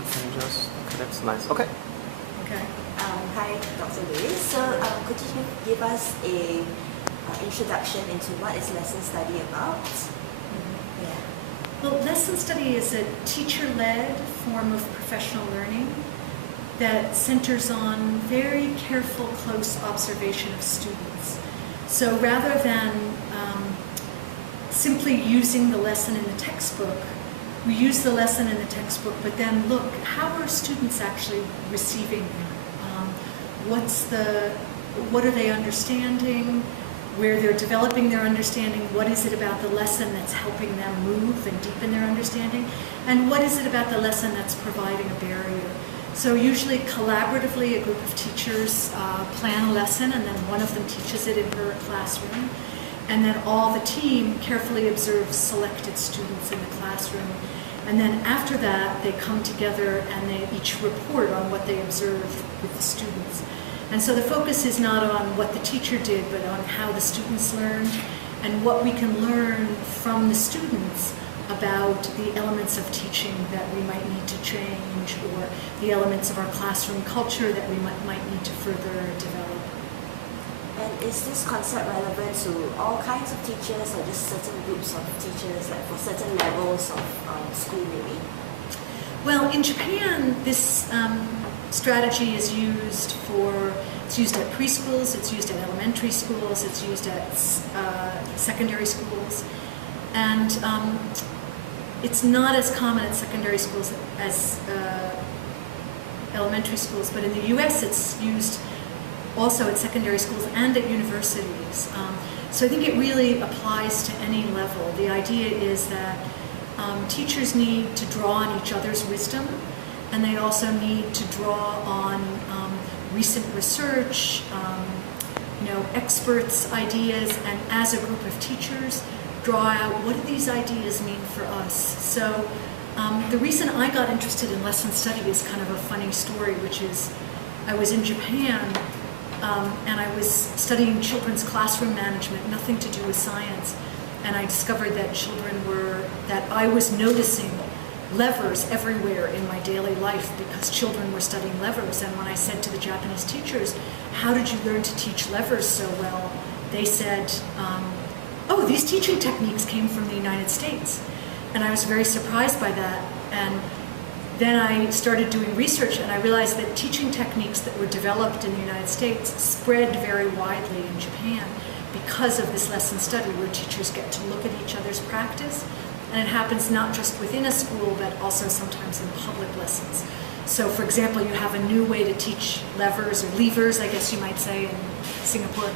changes. Okay, that's nice. Okay. Okay. Hi, Dr. Lewis. So could you give us a introduction into what is lesson study about? Yeah. Well, lesson study is a teacher-led form of professional learning that centers on very careful, close observation of students. So rather than simply using the lesson in the textbook, we use the lesson in the textbook, but then look, how are students actually receiving it? What are they understanding? Where they're developing their understanding, what is it about the lesson that's helping them move and deepen their understanding? And what is it about the lesson that's providing a barrier? So usually collaboratively, a group of teachers plan a lesson, and then one of them teaches it in her classroom. And then all the team carefully observes selected students in the classroom. And then after that, they come together and they each report on what they observed with the students. And so the focus is not on what the teacher did, but on how the students learned and what we can learn from the students about the elements of teaching that we might need to change, or the elements of our classroom culture that we might need to further develop. And is this concept relevant to all kinds of teachers, or just certain groups of teachers, like for certain levels of school maybe? Well, in Japan, this strategy is used at preschools, it's used at elementary schools, it's used at secondary schools, and it's not as common at secondary schools as elementary schools, but in the US it's used also at secondary schools and at universities. So I think it really applies to any level. The idea is that teachers need to draw on each other's wisdom, and they also need to draw on recent research, experts' ideas, and as a group of teachers, draw out what do these ideas mean for us. So the reason I got interested in lesson study is kind of a funny story, which is I was in Japan and I was studying children's classroom management, nothing to do with science, and I discovered that I was noticing levers everywhere in my daily life because children were studying levers. And when I said to the Japanese teachers, how did you learn to teach levers so well? They said, oh, these teaching techniques came from the United States. And I was very surprised by that. And then I started doing research, and I realized that teaching techniques that were developed in the United States spread very widely in Japan because of this lesson study, where teachers get to look at each other's practice. And it happens not just within a school, but also sometimes in public lessons. So for example, you have a new way to teach levers, or levers, I guess you might say in Singapore.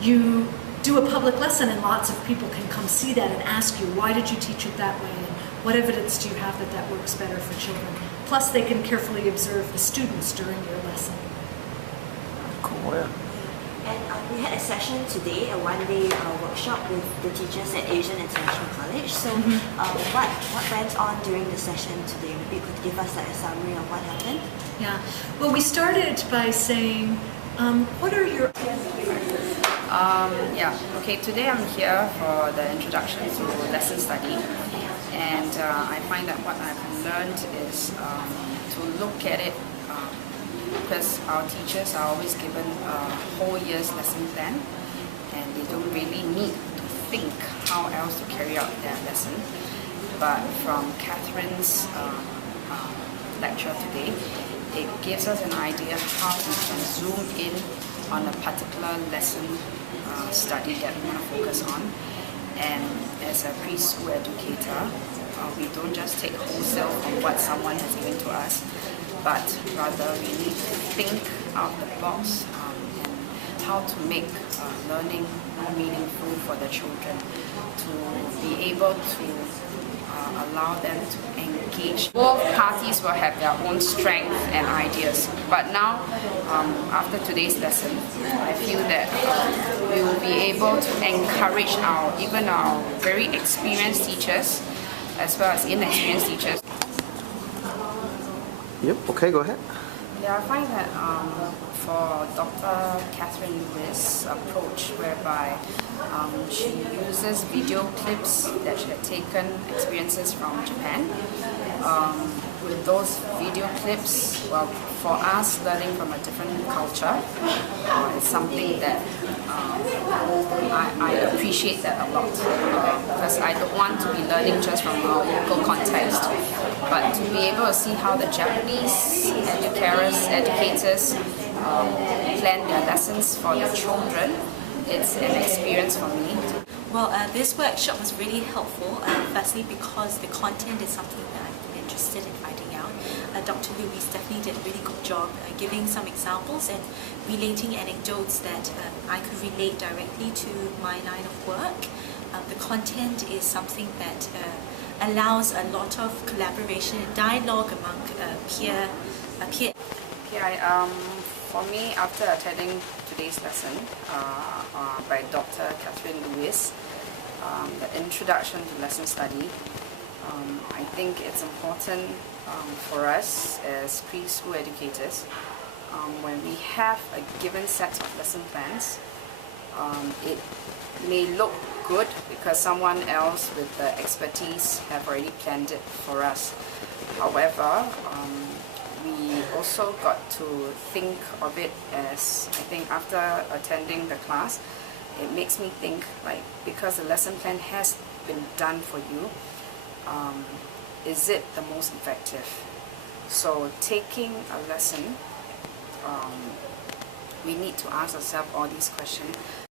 You do a public lesson and lots of people can come see that and ask you, why did you teach it that way? And what evidence do you have that that works better for children? Plus they can carefully observe the students during your lesson. Cool, yeah. And we had a session today, a one-day workshop with the teachers at Asian International College. So what went on during the session today? Maybe you could give us like a summary of what happened? Yeah. Well, we started by saying, what are your... Okay, today I'm here for the introduction to lesson study. And I find that what I've learned is to look at it, because our teachers are always given a whole year's lesson plan, and they don't really need to think how else to carry out their lesson. But from Catherine's lecture today, it gives us an idea how we can zoom in on a particular lesson study that we want to focus on. And as a preschool educator, we don't just take wholesale from what someone has given to us, but rather we need to think out of the box and how to make learning more meaningful for the children, to be able to allow them to engage. Both parties will have their own strengths and ideas, but now after today's lesson, I feel that we will be able to encourage even our very experienced teachers as well as inexperienced teachers. Yep, okay, go ahead. Yeah, I find that for Dr. Catherine Lewis' approach, whereby she uses video clips that she had taken, experiences from Japan, with those video clips, well, for us learning from a different culture, it's something that I appreciate that a lot, because I don't want to be learning just from our local context, but to be able to see how the Japanese educators plan their lessons for their children. It's an experience for me. Well, this workshop was really helpful, firstly because the content is something that I'm interested in finding out. Dr. Louise definitely did a really good job giving some examples and relating anecdotes that I could relate directly to my line of work. The content is something that allows a lot of collaboration and dialogue among peer. Okay, for me, after attending today's lesson by Dr. Catherine Lewis, the introduction to lesson study, I think it's important for us as preschool educators, when we have a given set of lesson plans, it may look good because someone else with the expertise have already planned it for us. However, we also got to think of it as, I think after attending the class, it makes me think, like, because the lesson plan has been done for you, is it the most effective? So taking a lesson, we need to ask ourselves all these questions.